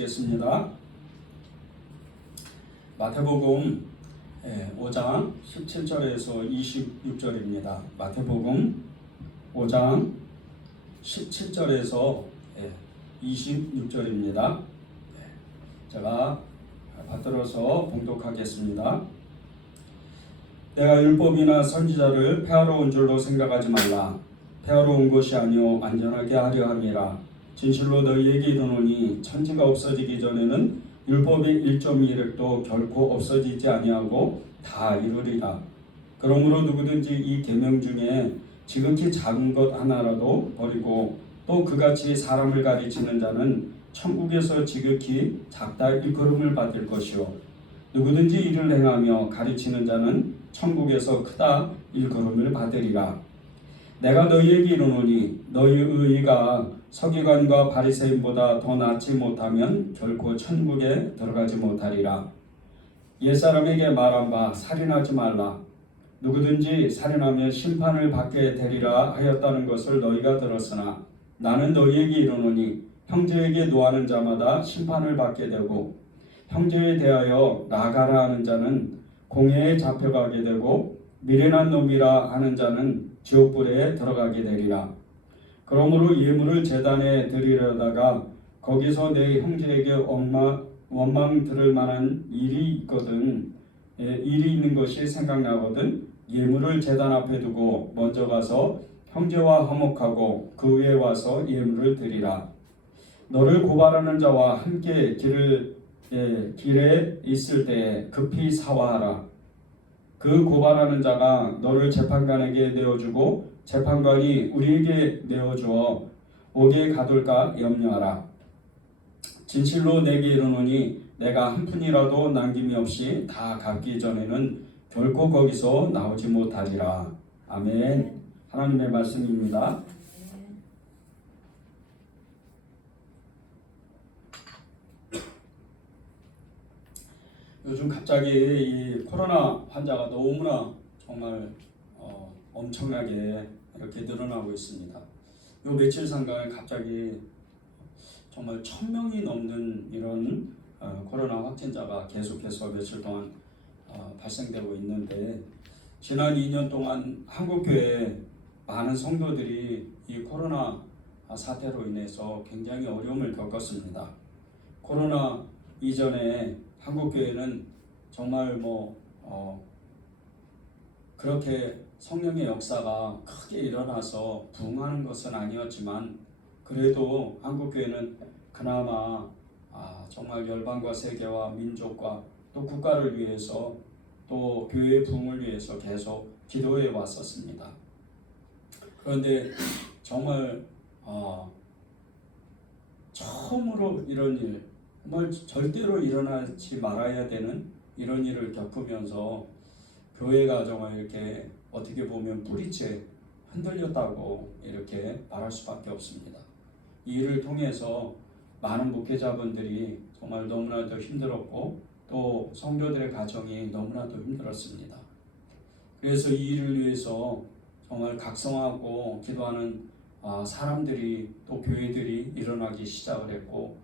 겠습니다. 마태복음 5장 17절에서 26절입니다. 마태복음 5장 17절에서 26절입니다. 제가 받들어서 봉독하겠습니다. 내가 율법이나 선지자를 폐하러 온 줄로 생각하지 말라. 폐하러 온 것이 아니요 완전하게 하려 함이라. 진실로 너희에게 이르노니 천지가 없어지기 전에는 율법의 1.1획도 결코 없어지지 아니하고 다 이루리라. 그러므로 누구든지 이 계명 중에 지극히 작은 것 하나라도 버리고 또 그같이 사람을 가르치는 자는 천국에서 지극히 작다 일컬음을 받을 것이요 누구든지 이를 행하며 가르치는 자는 천국에서 크다 일컬음을 받으리라. 내가 너희에게 이르노니 너희의 의가 서기관과 바리새인보다 더 낫지 못하면 결코 천국에 들어가지 못하리라. 옛사람에게 말한 바 살인하지 말라. 누구든지 살인하면 심판을 받게 되리라 하였다는 것을 너희가 들었으나 나는 너희에게 이르노니 형제에게 노하는 자마다 심판을 받게 되고 형제에 대하여 나가라 하는 자는 공회에 잡혀가게 되고 미련한 놈이라 하는 자는 지옥불에 들어가게 되리라. 그러므로 예물을 제단에 드리려다가 거기서 내 형제에게 원망 들을 만한 일이 있는 것이 생각나거든 예물을 제단 앞에 두고 먼저 가서 형제와 화목하고 그 후에 와서 예물을 드리라. 너를 고발하는 자와 함께 길에 있을 때에 급히 사화하라. 그 고발하는 자가 너를 재판관에게 내어주고 재판관이 우리에게 내어주어 옥에 가둘까 염려하라. 진실로 내게 이르노니 내가 한 푼이라도 남김이 없이 다 갚기 전에는 결코 거기서 나오지 못하리라. 아멘. 하나님의 말씀입니다. 요즘 갑자기 이 코로나 환자가 너무나 정말 엄청나게 이렇게 늘어나고 있습니다. 요 며칠 상간 갑자기 정말 1000명이 넘는 이런 코로나 확진자가 계속해서 며칠 동안 발생되고 있는데 지난 2년 동안 한국교회 많은 성도들이 이 코로나 사태로 인해서 굉장히 어려움을 겪었습니다. 코로나 이전에 한국교회는 정말 그렇게 성령의 역사가 크게 일어나서 부흥하는 것은 아니었지만 그래도 한국교회는 그나마 정말 열방과 세계와 민족과 또 국가를 위해서 또 교회의 부흥을 위해서 계속 기도해 왔었습니다. 그런데 정말 처음으로 이런 일, 정말 절대로 일어나지 말아야 되는 이런 일을 겪으면서 교회가 정말 이렇게 어떻게 보면 뿌리째 흔들렸다고 이렇게 말할 수밖에 없습니다. 이 일을 통해서 많은 목회자분들이 정말 너무나도 힘들었고 또 성도들의 가정이 너무나도 힘들었습니다. 그래서 이 일을 위해서 정말 각성하고 기도하는 사람들이 또 교회들이 일어나기 시작을 했고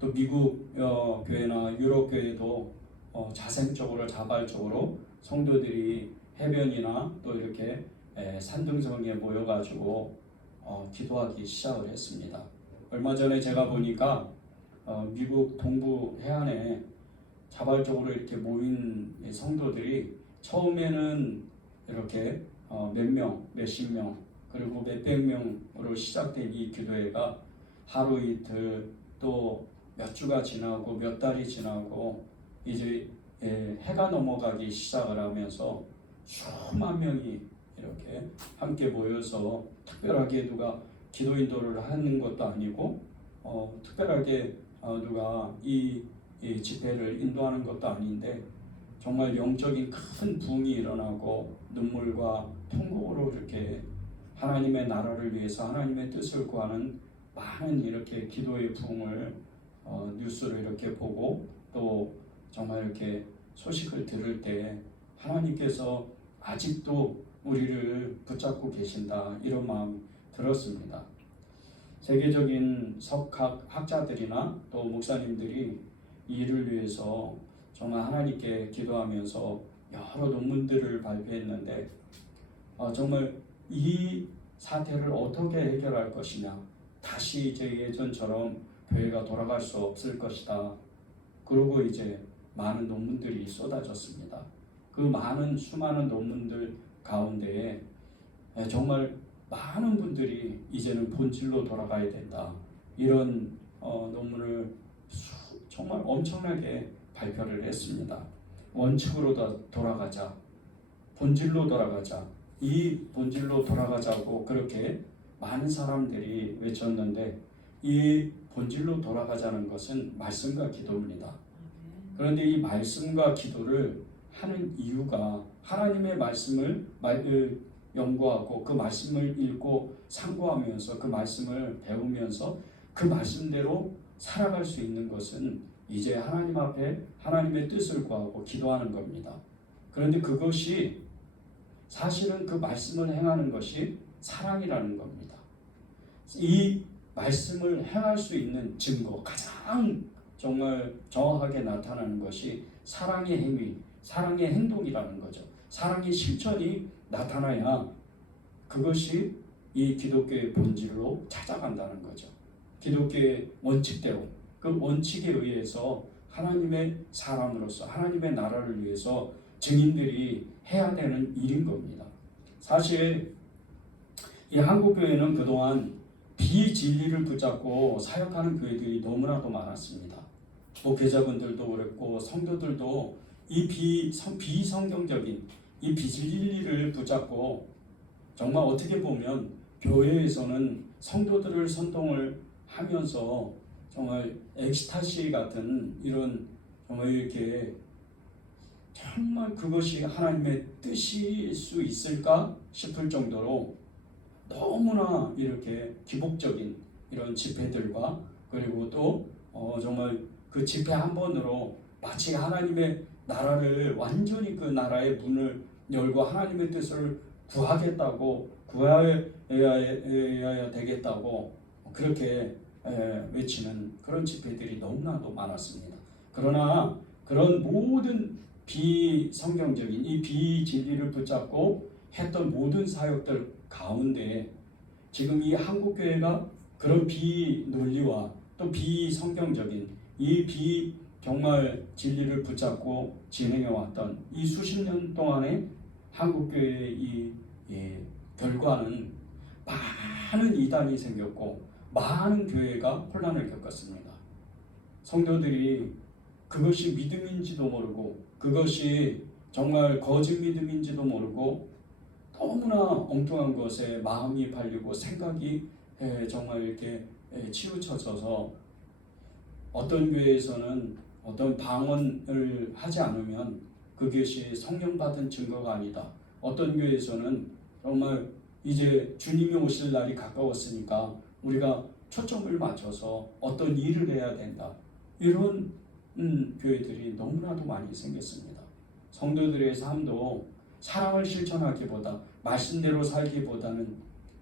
또 미국 교회나 유럽 교회도 자생적으로 자발적으로 성도들이 해변이나 또 이렇게 산등성에 모여가지고 기도하기 시작을 했습니다. 얼마 전에 제가 보니까 미국 동부 해안에 자발적으로 이렇게 모인 성도들이 처음에는 이렇게 몇 명, 몇십 명 그리고 몇백 명으로 시작된 이 기도회가 하루 이틀 또 몇 주가 지나고 몇 달이 지나고 이제 해가 넘어가기 시작을 하면서 수만 명이 이렇게 함께 모여서 특별하게 누가 기도 인도를 하는 것도 아니고 특별하게 누가 이 집회를 인도하는 것도 아닌데 정말 영적인 큰 부흥이 일어나고 눈물과 통곡으로 이렇게 하나님의 나라를 위해서 하나님의 뜻을 구하는 많은 이렇게 기도의 부흥을 뉴스를 이렇게 보고 또 정말 이렇게 소식을 들을 때 하나님께서 아직도 우리를 붙잡고 계신다 이런 마음 들었습니다. 세계적인 석학 학자들이나 또 목사님들이 이 일을 위해서 정말 하나님께 기도하면서 여러 논문들을 발표했는데 정말 이 사태를 어떻게 해결할 것이냐, 다시 이제 예전처럼 교회가 돌아갈 수 없을 것이다. 그리고 이제 많은 논문들이 쏟아졌습니다. 그 많은 수많은 논문들 가운데에 정말 많은 분들이 이제는 본질로 돌아가야 된다. 이런 논문을 정말 엄청나게 발표를 했습니다. 원칙으로 돌아가자. 본질로 돌아가자. 이 본질로 돌아가자고 그렇게 많은 사람들이 외쳤는데 이 본질로 돌아가자는 것은 말씀과 기도입니다. 그런데 이 말씀과 기도를 하는 이유가 하나님의 말씀을 연구하고 그 말씀을 읽고 상고하면서 그 말씀을 배우면서 그 말씀대로 살아갈 수 있는 것은 이제 하나님 앞에 하나님의 뜻을 구하고 기도하는 겁니다. 그런데 그것이 사실은 그 말씀을 행하는 것이 사랑이라는 겁니다. 이 말씀을 행할 수 있는 증거, 가장 정말 정확하게 나타나는 것이 사랑의 행위, 사랑의 행동이라는 거죠. 사랑의 실천이 나타나야 그것이 이 기독교의 본질로 찾아간다는 거죠. 기독교의 원칙대로, 그 원칙에 의해서 하나님의 사람으로서 하나님의 나라를 위해서 증인들이 해야 되는 일인 겁니다. 사실 이 한국교회는 그동안 비진리를 붙잡고 사역하는 교회들이 너무나도 많았습니다. 목회자분들도 그랬고 성도들도 이 비성경적인 이 비진리를 붙잡고 정말 어떻게 보면 교회에서는 성도들을 선동을 하면서 정말 엑스타시 같은 이런 정말 이렇게 정말 그것이 하나님의 뜻일 수 있을까 싶을 정도로 너무나 이렇게 기복적인 이런 집회들과 그리고 또 정말 그 집회 한 번으로 마치 하나님의 나라를 완전히 그 나라의 문을 열고 하나님의 뜻을 구하겠다고 구해야 되겠다고 그렇게 외치는 그런 집회들이 너무나도 많았습니다. 그러나 그런 모든 비성경적인 이 비진리를 붙잡고 했던 모든 사역들 가운데 지금 이 한국교회가 그런 비논리와 또 비성경적인 이 정말 진리를 붙잡고 진행해왔던 이 수십 년 동안의 한국교회의 이 결과는 많은 이단이 생겼고 많은 교회가 혼란을 겪었습니다. 성도들이 그것이 믿음인지도 모르고 그것이 정말 거짓 믿음인지도 모르고 너무나 엉뚱한 것에 마음이 팔리고 생각이 정말 이렇게 치우쳐져서 어떤 교회에서는 어떤 방언을 하지 않으면 그것이 성령 받은 증거가 아니다. 어떤 교회에서는 정말 이제 주님이 오실 날이 가까웠으니까 우리가 초점을 맞춰서 어떤 일을 해야 된다. 이런 교회들이 너무나도 많이 생겼습니다. 성도들의 삶도 사랑을 실천하기보다 말씀대로 살기보다는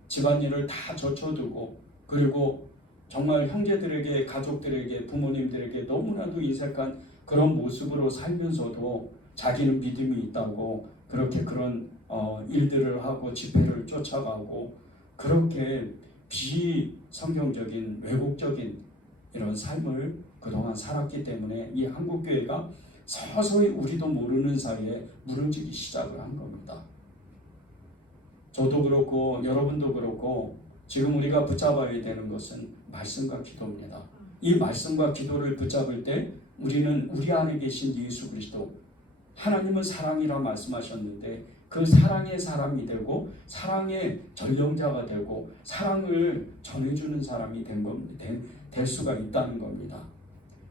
집안일을 다 젖혀두고 그리고 정말 형제들에게 가족들에게 부모님들에게 너무나도 인색한 그런 모습으로 살면서도 자기는 믿음이 있다고 그렇게 그런 일들을 하고 집회를 쫓아가고 그렇게 비성경적인 왜곡적인 이런 삶을 그동안 살았기 때문에 이 한국교회가 서서히 우리도 모르는 사이에 무너지기 시작을 한 겁니다. 저도 그렇고 여러분도 그렇고 지금 우리가 붙잡아야 되는 것은 말씀과 기도입니다. 이 말씀과 기도를 붙잡을 때 우리는 우리 안에 계신 예수 그리스도 하나님은 사랑이라 말씀하셨는데 그 사랑의 사람이 되고 사랑의 전령자가 되고 사랑을 전해주는 사람이 될 수가 있다는 겁니다.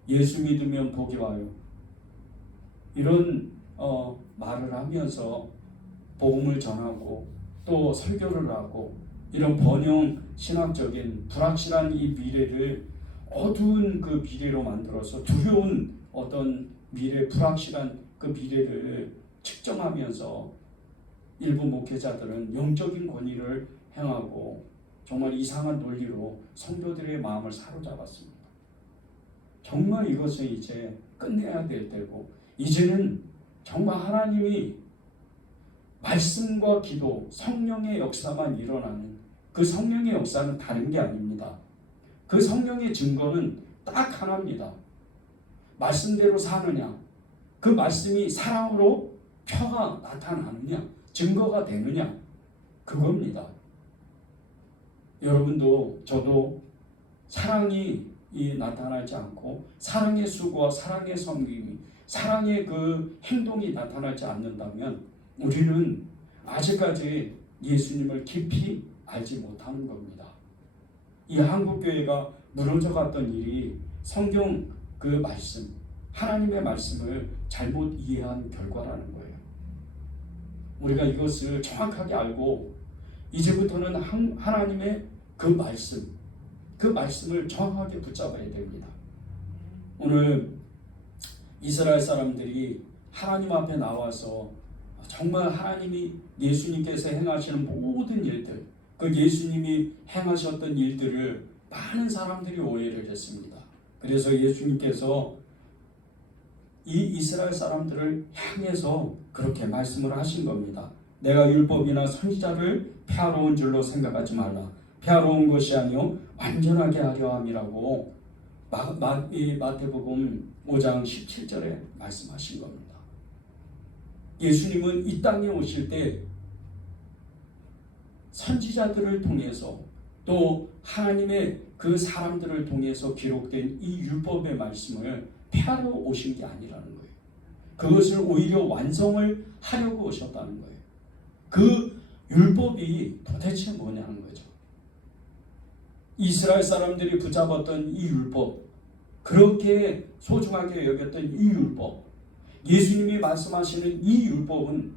예수 믿으면 복이 와요. 이런 말을 하면서 복음을 전하고 또 설교를 하고 이런 번영 신학적인 불확실한 이 미래를 어두운 그 미래로 만들어서 두려운 어떤 미래 불확실한 그 미래를 측정하면서 일부 목회자들은 영적인 권위를 행하고 정말 이상한 논리로 성도들의 마음을 사로잡았습니다. 정말 이것을 이제 끝내야 될 때고, 이제는 정말 하나님이 말씀과 기도, 성령의 역사만 일어나는, 그 성령의 역사는 다른 게 아닙니다. 그 성령의 증거는 딱 하나입니다. 말씀대로 사느냐, 그 말씀이 사랑으로 표가 나타나느냐, 증거가 되느냐, 그겁니다. 여러분도 저도 사랑이 나타나지 않고, 사랑의 수고와 사랑의 섬김이, 사랑의 그 행동이 나타나지 않는다면 우리는 아직까지 예수님을 깊이 알지 못하는 겁니다. 이 한국교회가 무너져 갔던 일이 성경 그 말씀, 하나님의 말씀을 잘못 이해한 결과라는 거예요. 우리가 이것을 정확하게 알고 이제부터는 하나님의 그 말씀을 정확하게 붙잡아야 됩니다. 오늘 이스라엘 사람들이 하나님 앞에 나와서 정말 하나님이 예수님께서 행하시는 모든 일들, 그 예수님이 행하셨던 일들을 많은 사람들이 오해를 했습니다. 그래서 예수님께서 이 이스라엘 사람들을 향해서 그렇게 말씀을 하신 겁니다. 내가 율법이나 선지자를 폐하러 온 줄로 생각하지 말라. 폐하러 온 것이 아니요 완전하게 하려 함이라고 마태복음 5장 17절에 말씀하신 겁니다. 예수님은 이 땅에 오실 때 선지자들을 통해서 또 하나님의 그 사람들을 통해서 기록된 이 율법의 말씀을 폐하러 오신 게 아니라는 거예요. 그것을 오히려 완성을 하려고 오셨다는 거예요. 그 율법이 도대체 뭐냐는 거죠. 이스라엘 사람들이 붙잡았던 이 율법, 그렇게 소중하게 여겼던 이 율법, 예수님이 말씀하시는 이 율법은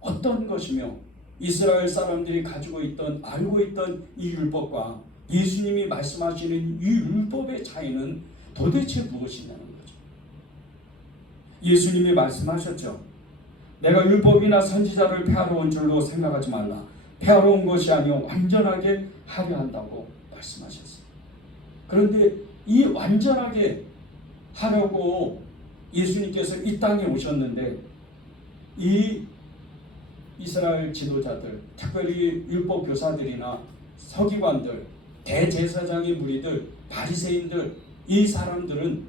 어떤 것이며, 이스라엘 사람들이 알고 있던 이 율법과 예수님이 말씀하시는 이 율법의 차이는 도대체 무엇이냐는 거죠. 예수님이 말씀하셨죠. 내가 율법이나 선지자를 폐하러 온 줄로 생각하지 말라. 폐하러 온 것이 아니요 완전하게 하려 한다고 말씀하셨어요. 그런데 이 완전하게 하려고 예수님께서 이 땅에 오셨는데, 이 이스라엘 지도자들, 특별히 율법 교사들이나 서기관들, 대제사장의 무리들, 바리새인들, 이 사람들은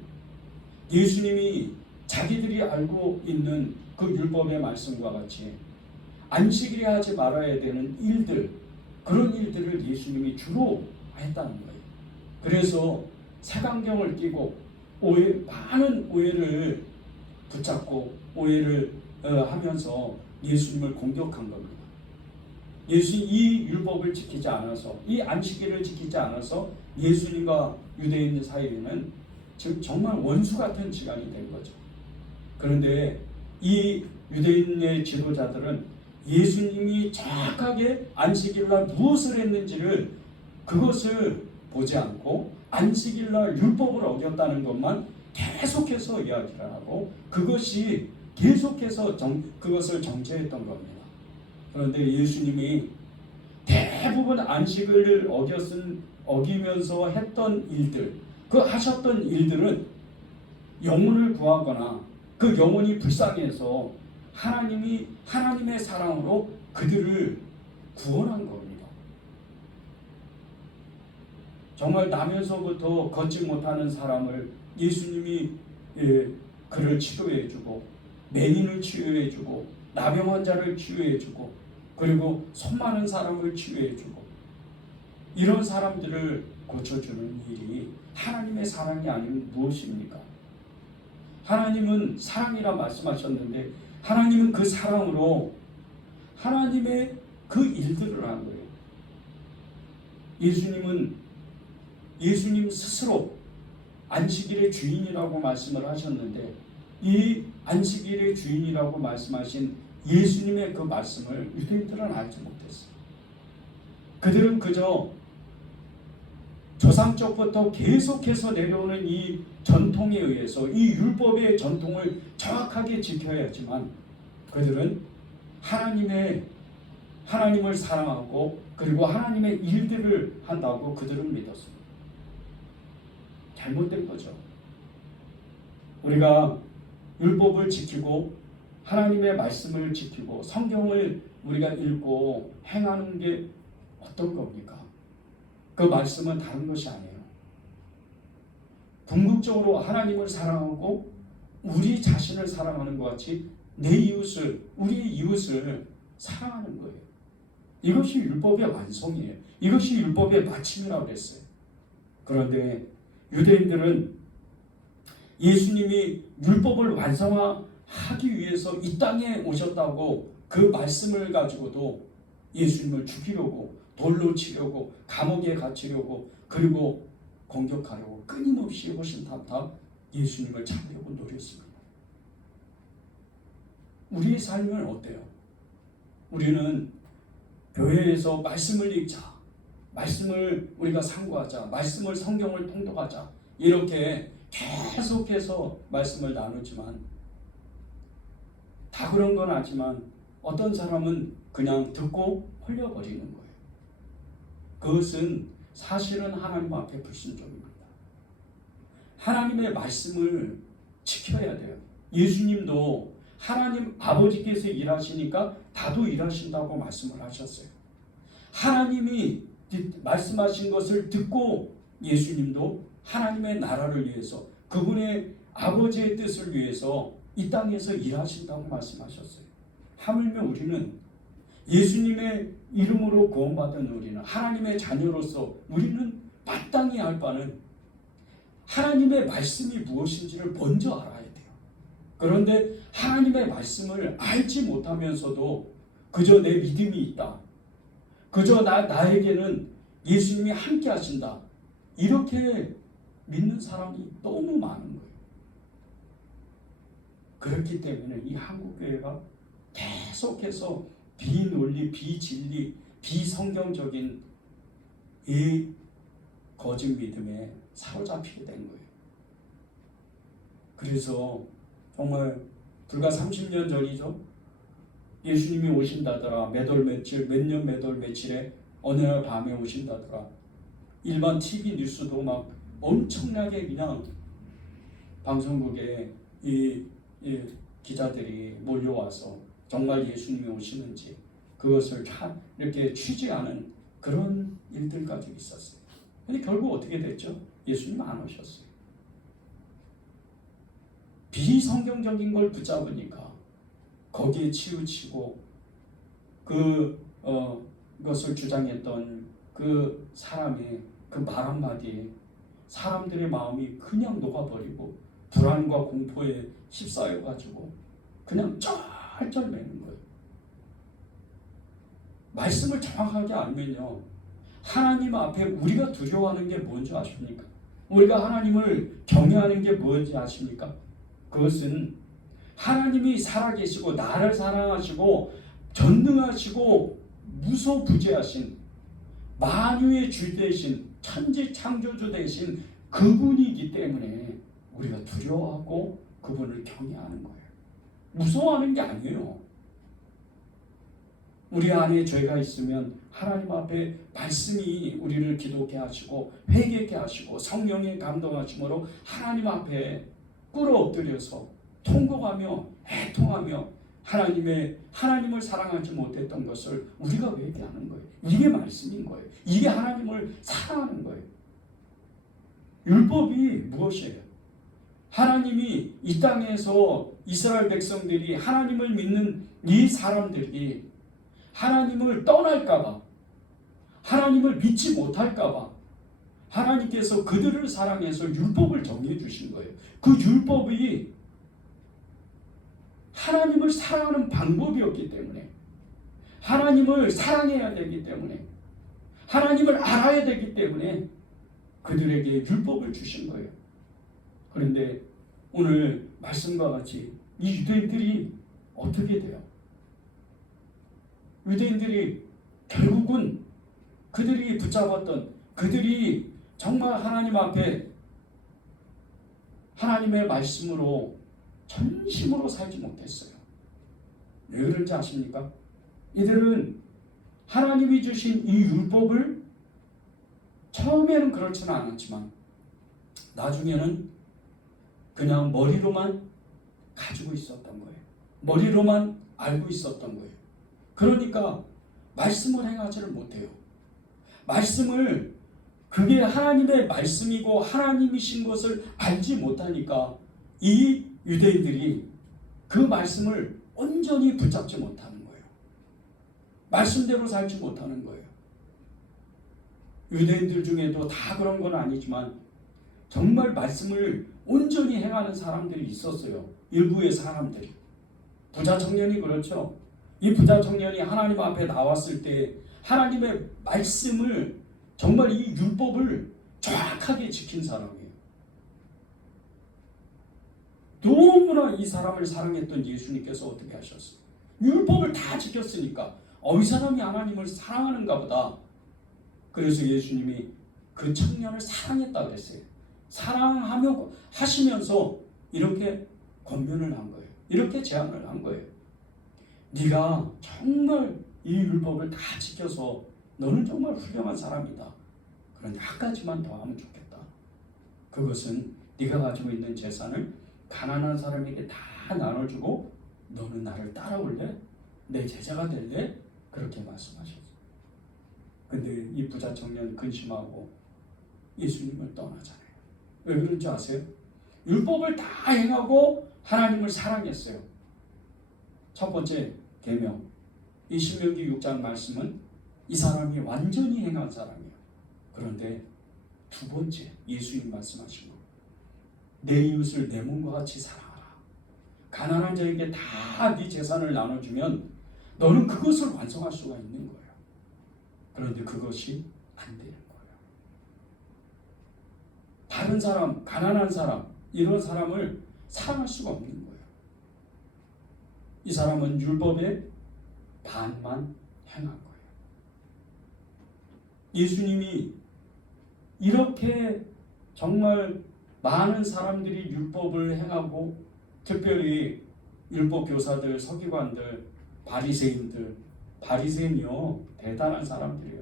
예수님이 자기들이 알고 있는 그 율법의 말씀과 같이 안식일에 하지 말아야 되는 일들, 그런 일들을 예수님이 주로 했다는 거예요. 그래서 색안경을 끼고 많은 오해를 붙잡고 오해를 하면서 예수님을 공격한 겁니다. 이 율법을 지키지 않아서, 이 안식일을 지키지 않아서 예수님과 유대인 사이에는 지금 정말 원수 같은 시간이 된 거죠. 그런데 이 유대인의 지도자들은 예수님이 정확하게 안식일날 무엇을 했는지를 그것을 보지 않고 안식일날 율법을 어겼다는 것만 계속해서 이야기를 하고 그것이 계속해서 그것을 정죄했던 겁니다. 그런데 예수님이 대부분 안식을 어기면서 했던 일들, 그 하셨던 일들은 영혼을 구하거나 그 영혼이 불쌍해서 하나님의 사랑으로 그들을 구원한 겁니다. 정말 나면서부터 걷지 못하는 사람을 예수님이 그를 치료해주고, 맹인을 치유해주고, 나병 환자를 치유해주고, 그리고 손 많은 사람을 치유해주고, 이런 사람들을 고쳐주는 일이 하나님의 사랑이 아니면 무엇입니까? 하나님은 사랑이라 말씀하셨는데 하나님은 그 사랑으로 하나님의 그 일들을 한 거예요. 예수님 스스로 안식일의 주인이라고 말씀을 하셨는데, 이 안식일의 주인이라고 말씀하신 예수님의 그 말씀을 유대인들은 알지 못했어요. 그들은 그저 조상적부터 계속해서 내려오는 이 전통에 의해서 이 율법의 전통을 정확하게 지켜야 하지만, 그들은 하나님의 하나님을 사랑하고 그리고 하나님의 일들을 한다고 그들은 믿었습니다. 잘못된 거죠. 우리가 율법을 지키고 하나님의 말씀을 지키고 성경을 우리가 읽고 행하는 게 어떤 겁니까? 그 말씀은 다른 것이 아니에요. 궁극적으로 하나님을 사랑하고 우리 자신을 사랑하는 것 같이 내 이웃을, 우리 이웃을 사랑하는 거예요. 이것이 율법의 완성이에요. 이것이 율법의 마침이라고 했어요. 그런데 유대인들은 예수님이 율법을 완성하기 위해서 이 땅에 오셨다고 그 말씀을 가지고도 예수님을 죽이려고, 돌로 치려고, 감옥에 갇히려고, 그리고 공격하려고 끊임없이 호신탐탐 예수님을 잡으려고 노렸습니다. 우리의 삶은 어때요? 우리는 교회에서 말씀을 읽자, 말씀을 우리가 상고하자, 말씀을 성경을 통독하자, 이렇게 계속해서 말씀을 나누지만 다 그런 건 아니지만 어떤 사람은 그냥 듣고 홀려버리는 거예요. 그것은 사실은 하나님 앞에 불순종입니다. 하나님의 말씀을 지켜야 돼요. 예수님도 하나님 아버지께서 일하시니까 나도 일하신다고 말씀을 하셨어요. 하나님이 말씀하신 것을 듣고 예수님도 하나님의 나라를 위해서 그분의 아버지의 뜻을 위해서 이 땅에서 일하신다고 말씀하셨어요. 하물며 우리는 예수님의 이름으로 구원받은 우리는 하나님의 자녀로서 우리는 마땅히 할 바는 하나님의 말씀이 무엇인지를 먼저 알아야 돼요. 그런데 하나님의 말씀을 알지 못하면서도 그저 내 믿음이 있다, 그저 나에게는 예수님이 함께 하신다, 이렇게 믿는 사람이 너무 많은 거예요. 그렇기 때문에 이 한국교회가 계속해서 비논리, 비진리, 비성경적인 이 거짓 믿음에 사로잡히게 된 거예요. 그래서 정말 불과 30년 전이죠. 예수님이 오신다더라. 몇월 며칠, 몇 년 몇월 며칠에 어느 날 밤에 오신다더라. 일반 TV 뉴스도 막 엄청나게 그냥 방송국에 이 기자들이 몰려와서 정말 예수님이 오시는지 그것을 이렇게 취재하는 그런 일들까지 있었어요. 근데 결국 어떻게 됐죠? 예수님 안 오셨어요. 비성경적인 걸 붙잡으니까 거기에 치우치고 그것을 주장했던 그 사람의 그 말 한마디에 사람들의 마음이 그냥 녹아버리고 불안과 공포에 휩싸여가지고 그냥 쩔쩔매는 거예요. 말씀을 정확하게 알면요, 하나님 앞에 우리가 두려워하는 게 뭔지 아십니까? 우리가 하나님을 경외하는 게 뭔지 아십니까? 그것은 하나님이 살아계시고 나를 사랑하시고 전능하시고 무소부재하신 만유의 주 되신 천지 창조주 되신 그분이기 때문에 우리가 두려워하고 그분을 경외하는 거예요. 무서워하는 게 아니에요. 우리 안에 죄가 있으면 하나님 앞에 말씀이 우리를 기도케 하시고 회개케 하시고 성령의 감동하심으로 하나님 앞에 꿇어 엎드려서 통곡하며 애통하며 하나님을 사랑하지 못했던 것을 우리가 회개하는 거예요. 이게 말씀인 거예요. 이게 하나님을 사랑하는 거예요. 율법이 무엇이에요? 하나님이 이 땅에서 이스라엘 백성들이 하나님을 믿는 이 사람들이 하나님을 떠날까봐, 하나님을 믿지 못할까봐 하나님께서 그들을 사랑해서 율법을 정해 주신 거예요. 그 율법이 하나님을 사랑하는 방법이었기 때문에, 하나님을 사랑해야 되기 때문에, 하나님을 알아야 되기 때문에 그들에게 율법을 주신 거예요. 그런데 오늘 말씀과 같이 이 유대인들이 어떻게 돼요? 유대인들이 결국은 그들이 붙잡았던, 그들이 정말 하나님 앞에 하나님의 말씀으로 전심으로 살지 못했어요. 왜 그런지 아십니까? 이들은 하나님이 주신 이 율법을 처음에는 그렇지는 않았지만 나중에는 그냥 머리로만 가지고 있었던 거예요. 머리로만 알고 있었던 거예요. 그러니까 말씀을 행하지를 못해요. 말씀을, 그게 하나님의 말씀이고 하나님이신 것을 알지 못하니까 이 유대인들이 그 말씀을 온전히 붙잡지 못하는 거예요. 말씀대로 살지 못하는 거예요. 유대인들 중에도 다 그런 건 아니지만 정말 말씀을 온전히 행하는 사람들이 있었어요. 일부의 사람들이. 부자 청년이 그렇죠. 이 부자 청년이 하나님 앞에 나왔을 때 하나님의 말씀을, 정말 이 율법을 정확하게 지킨 사람이에요. 너무나 이 사람을 사랑했던 예수님께서 어떻게 하셨어요? 율법을 다 지켰으니까 이 사람이 하나님을 사랑하는가 보다. 그래서 예수님이 그 청년을 사랑했다 그랬어요. 사랑하며 하시면서 이렇게 권면을 한 거예요. 이렇게 제안을 한 거예요. 네가 정말 이 율법을 다 지켜서 너는 정말 훌륭한 사람이다. 그런데 한 가지만 더 하면 좋겠다. 그것은 네가 가지고 있는 재산을 가난한 사람에게 다 나눠주고 너는 나를 따라올래? 내 제자가 될래? 그렇게 말씀하셨어요. 근데 이 부자 청년 근심하고 예수님을 떠나잖아요. 왜 그런지 아세요? 율법을 다 행하고 하나님을 사랑했어요. 첫 번째 계명, 이 신명기 6장 말씀은 이 사람이 완전히 행한 사람이에요. 그런데 두 번째 예수님 말씀하신 거, 내 이웃을 내 몸과 같이 사랑하라. 가난한 자에게 다 네 재산을 나눠주면 너는 그것을 완성할 수가 있는 거예요. 그런데 그것이 안 되는 거예요. 다른 사람, 가난한 사람, 이런 사람을 사랑할 수가 없는 거예요. 이 사람은 율법의 반만 행한 거예요. 예수님이 이렇게 정말 많은 사람들이 율법을 행하고, 특별히 율법 교사들, 서기관들, 바리새인들, 바리새인이요 대단한 사람들이에요.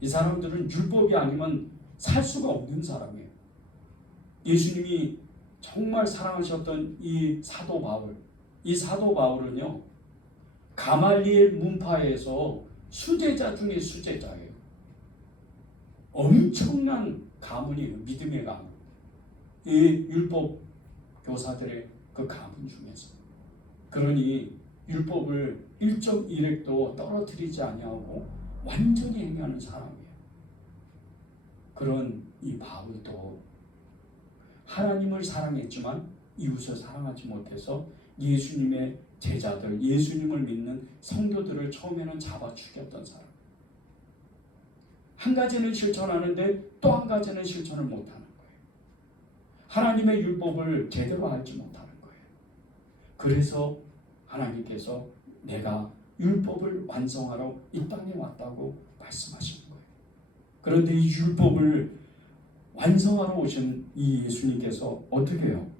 이 사람들은 율법이 아니면 살 수가 없는 사람이에요. 예수님이 정말 사랑하셨던 이 사도 바울, 이 사도 바울은요 가말리엘 문파에서 수제자 중에 수제자예요. 엄청난 가문이에요. 믿음의 가문. 이 율법 교사들의 그 가문 중에서. 그러니 율법을 1.1획도 떨어뜨리지 아니하고 완전히 행하는 사람이에요. 그런 이 바울도 하나님을 사랑했지만 이웃을 사랑하지 못해서 예수님의 제자들, 예수님을 믿는 성도들을 처음에는 잡아 죽였던 사람. 한 가지는 실천하는데 또 한 가지는 실천을 못하는 거예요. 하나님의 율법을 제대로 알지 못하는 거예요. 그래서 하나님께서 내가 율법을 완성하러 이 땅에 왔다고 말씀하시는 거예요. 그런데 이 율법을 완성하러 오신 이 예수님께서 어떻게 해요?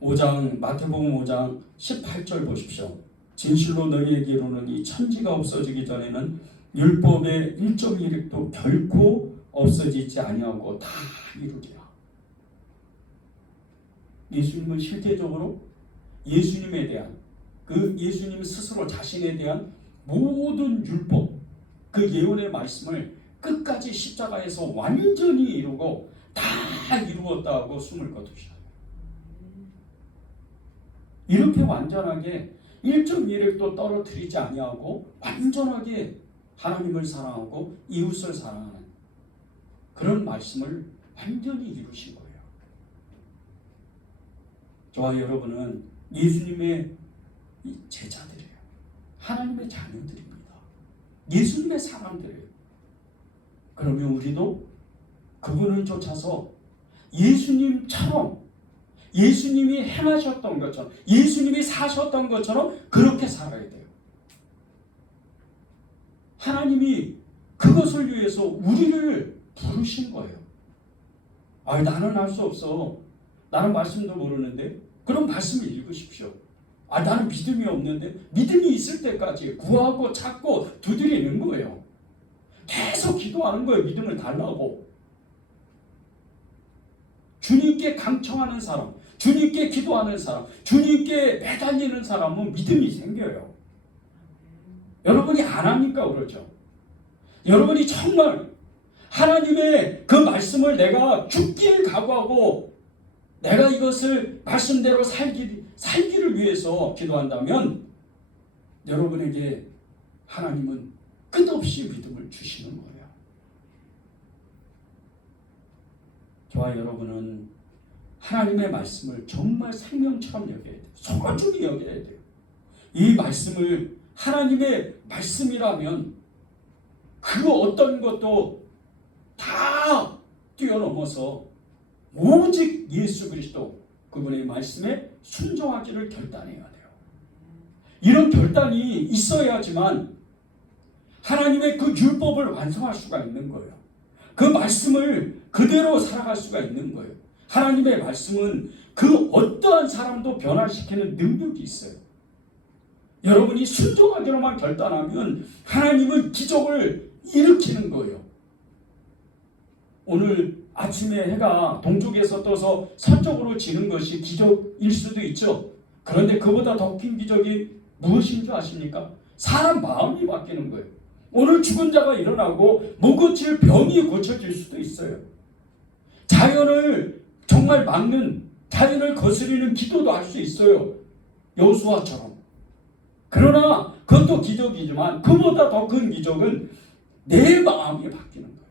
5장, 마태복음 5장 18절 보십시오. 진실로 너희에게 이르노니 천지가 없어지기 전에는 율법의 1.1획도 결코 없어지지 아니하고 다 이루리라. 예수님은 실제적으로 예수님에 대한, 그 예수님 스스로 자신에 대한 모든 율법, 그 예언의 말씀을 끝까지 십자가에서 완전히 이루고 다 이루었다고 숨을 거두셔요. 이렇게 완전하게 1.1획도 떨어뜨리지 아니하고 완전하게 하나님을 사랑하고 이웃을 사랑하는 그런 말씀을 완전히 이루신 거예요. 저와 여러분은 예수님의 제자들이에요. 하나님의 자녀들입니다. 예수님의 사람들이에요. 그러면 우리도 그분을 쫓아서 예수님처럼, 예수님이 행하셨던 것처럼, 예수님이 사셨던 것처럼 그렇게 살아야 돼요. 하나님이 그것을 위해서 우리를 부르신 거예요. 나는 할 수 없어. 나는 말씀도 모르는데. 그럼 말씀을 읽으십시오. 나는 믿음이 없는데 믿음이 있을 때까지 구하고 찾고 두드리는 거예요. 계속 기도하는 거예요. 믿음을 달라고. 주님께 강청하는 사람, 주님께 기도하는 사람, 주님께 매달리는 사람은 믿음이 생겨요. 여러분이 안 하니까 그러죠. 여러분이 정말 하나님의 그 말씀을 내가 죽기를 각오하고 내가 이것을 말씀대로 살기를 위해서 기도한다면 여러분에게 하나님은 끝없이 믿음을 주시는 거예요. 저와 여러분은 하나님의 말씀을 정말 생명처럼 여겨야 돼요. 소중히 여겨야 돼요. 이 말씀을 하나님의 말씀이라면 그 어떤 것도 다 뛰어넘어서 오직 예수 그리스도 그분의 말씀에 순종하기를 결단해야 돼요. 이런 결단이 있어야지만 하나님의 그 율법을 완성할 수가 있는 거예요. 그 말씀을 그대로 살아갈 수가 있는 거예요. 하나님의 말씀은 그 어떠한 사람도 변화시키는 능력이 있어요. 여러분이 순종하기로만 결단하면 하나님은 기적을 일으키는 거예요. 오늘 아침에 해가 동쪽에서 떠서 서쪽으로 지는 것이 기적일 수도 있죠. 그런데 그보다 더 큰 기적이 무엇인 줄 아십니까? 사람 마음이 바뀌는 거예요. 오늘 죽은 자가 일어나고 못 고칠 병이 고쳐질 수도 있어요. 자연을 정말 막는, 자연을 거스르는 기도도 할 수 있어요. 여호수아처럼. 그러나 그것도 기적이지만 그보다 더 큰 기적은 내 마음이 바뀌는 거예요.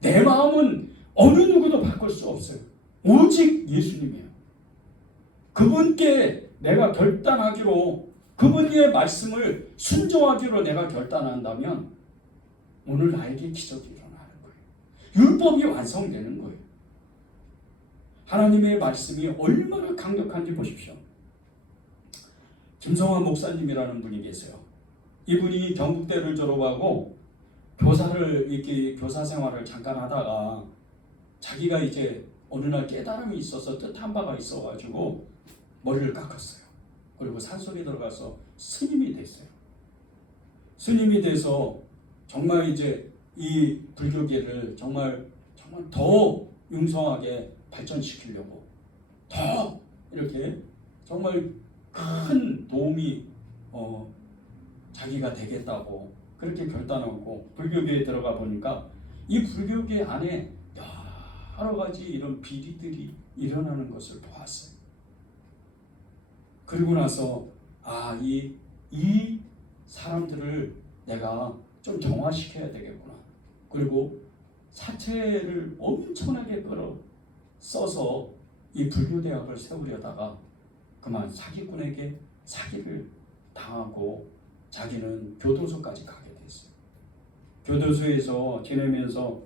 내 마음은 어느 누구도 바꿀 수 없어요. 오직 예수님이에요. 그분께 내가 결단하기로, 그분의 말씀을 순종하기로 내가 결단한다면 오늘 나에게 기적이 일어나는 거예요. 율법이 완성되는 거예요. 하나님의 말씀이 얼마나 강력한지 보십시오. 김성환 목사님이라는 분이 계세요. 이분이 경북대를 졸업하고 교사를 이렇게 교사 생활을 잠깐 하다가 자기가 이제 어느 날 깨달음이 있어서 뜻한 바가 있어가지고 머리를 깎았어요. 그리고 산속에 들어가서 스님이 됐어요. 스님이 돼서 정말 이제 이 불교계를 정말 더 융성하게 발전시키려고 더 이렇게 정말 큰 도움이 자기가 되겠다고 그렇게 결단하고 불교계에 들어가 보니까 이 불교계 안에 여러 가지 이런 비리들이 일어나는 것을 보았어요. 그리고 나서 이 사람들을 내가 좀 정화시켜야 되겠구나. 그리고 사채를 엄청나게 써서 이 불교대학을 세우려다가 그만 사기꾼에게 사기를 당하고 자기는 교도소까지 가게 됐어요. 교도소에서 지내면서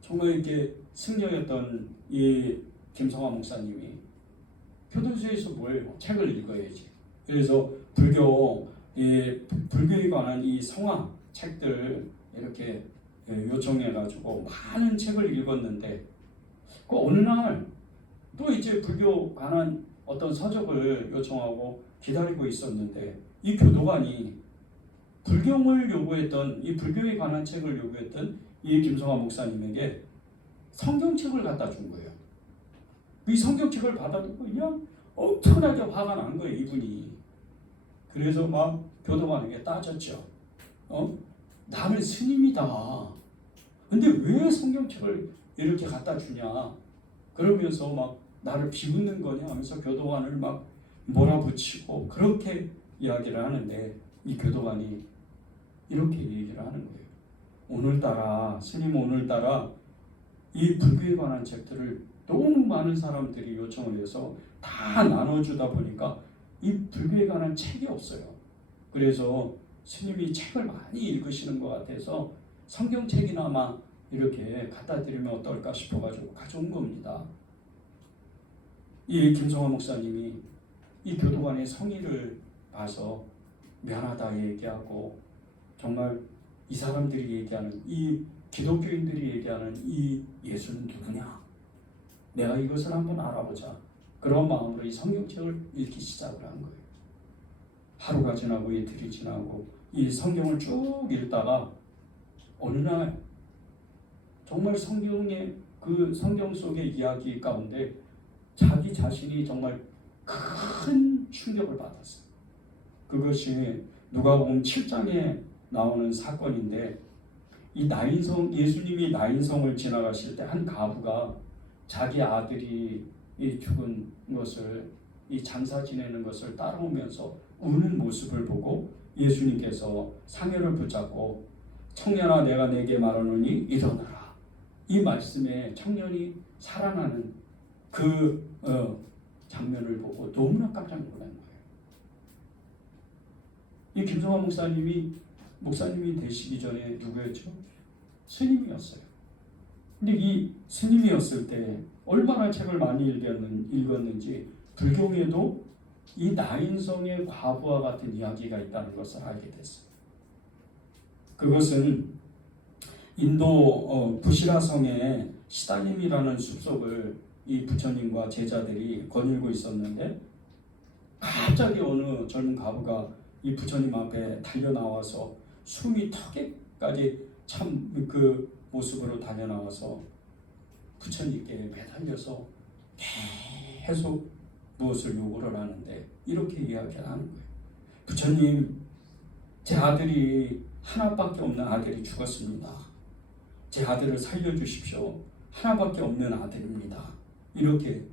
정말 이렇게 승려였던 이 김성환 목사님이 교도소에서 뭘 책을 읽어야지. 그래서 불교에 관한 이 성화 책들 이렇게 요청해가지고 많은 책을 읽었는데 그 어느 날 또 이제 불교 관한 어떤 서적을 요청하고 기다리고 있었는데 이 교도관이 불교를 요구했던 이 불교에 관한 책을 요구했던 이 김성환 목사님에게 성경책을 갖다 준 거예요. 이 성경책을 받아들고 그냥 엄청나게 화가 난 거예요, 이분이. 그래서 막 교도관에게 따졌죠. 나는 스님이다. 근데 왜 성경책을 이렇게 갖다 주냐? 그러면서 막 나를 비웃는 거냐 하면서 교도관을 막 몰아붙이고 그렇게 이야기를 하는데 이 교도관이 이렇게 얘기를 하는 거예요. 오늘따라 스님 오늘따라 이 불교에 관한 책들을 너무 많은 사람들이 요청을 해서 다 나눠주다 보니까 이 불교에 관한 책이 없어요. 그래서 스님이 책을 많이 읽으시는 것 같아서 성경책이나마 이렇게 갖다 드리면 어떨까 싶어가지고 가져온 겁니다. 이 김성환 목사님이 이 교도관의 성의를 봐서 미안하다 얘기하고 정말 이 사람들이 얘기하는 이 기독교인들이 얘기하는 이 예수는 누구냐? 내가 이것을 한번 알아보자. 그런 마음으로 이 성경책을 읽기 시작을 한 거예요. 하루가 지나고 이틀이 지나고 이 성경을 쭉 읽다가 어느 날 정말 성경의 그 성경 속의 이야기 가운데 자기 자신이 정말 큰 충격을 받았어요. 그것이 누가복음 7장에 나오는 사건인데, 이 나인성, 예수님이 나인성을 지나가실 때 한 가부가 자기 아들이 이 죽은 것을, 이 장사 지내는 것을 따라오면서 우는 모습을 보고 예수님께서 상여를 붙잡고 청년아 내가 네게 말하노니 일어나라. 이 말씀에 청년이 살아나는 그 장면을 보고 너무나 깜짝 놀란 거예요. 이 김성환 목사님이 되시기 전에 누구였죠? 스님이었어요. 근데 이 스님이었을 때 얼마나 책을 많이 읽었는지 불경에도 이 나인성의 과부와 같은 이야기가 있다는 것을 알게 됐어요. 그것은 인도 부시라성의 시달림이라는 숲속을 이 부처님과 제자들이 거닐고 있었는데, 갑자기 어느 젊은 과부가 이 부처님 앞에 달려나와서 숨이 턱에까지 참 그 모습으로 달려나와서 부처님께 매달려서 계속 무엇을 요구를 하는데 이렇게 이야기를 하는 거예요. 부처님, 제 아들이 하나밖에 없는 아들이 죽었습니다. 제 아들을 살려주십시오. 하나밖에 없는 아들입니다. 이렇게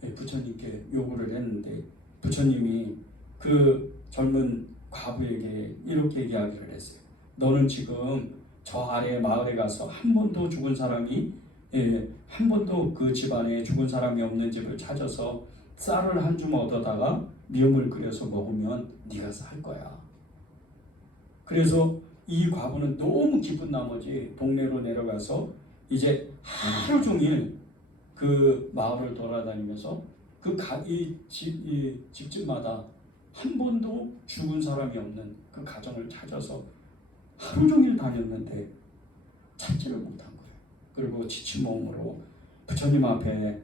부처님께 요구를 했는데, 부처님이 그 젊은 과부에게 이렇게 이야기를 했어요. 너는 지금 저 아래 마을에 가서 한 번도 죽은 사람이 한 번도 그 집안에 죽은 사람이 없는 집을 찾아서 쌀을 한 줌 얻어다가 미음을 끓여서 먹으면 네가 살 거야. 그래서 이 과부는 너무 기쁜 나머지 동네로 내려가서 이제 하루 종일 그 마을을 돌아다니면서 이 집집마다 한 번도 죽은 사람이 없는 그 가정을 찾아서 하루 종일 다녔는데 찾지를 못한 거예요. 그리고 지친 몸으로 부처님 앞에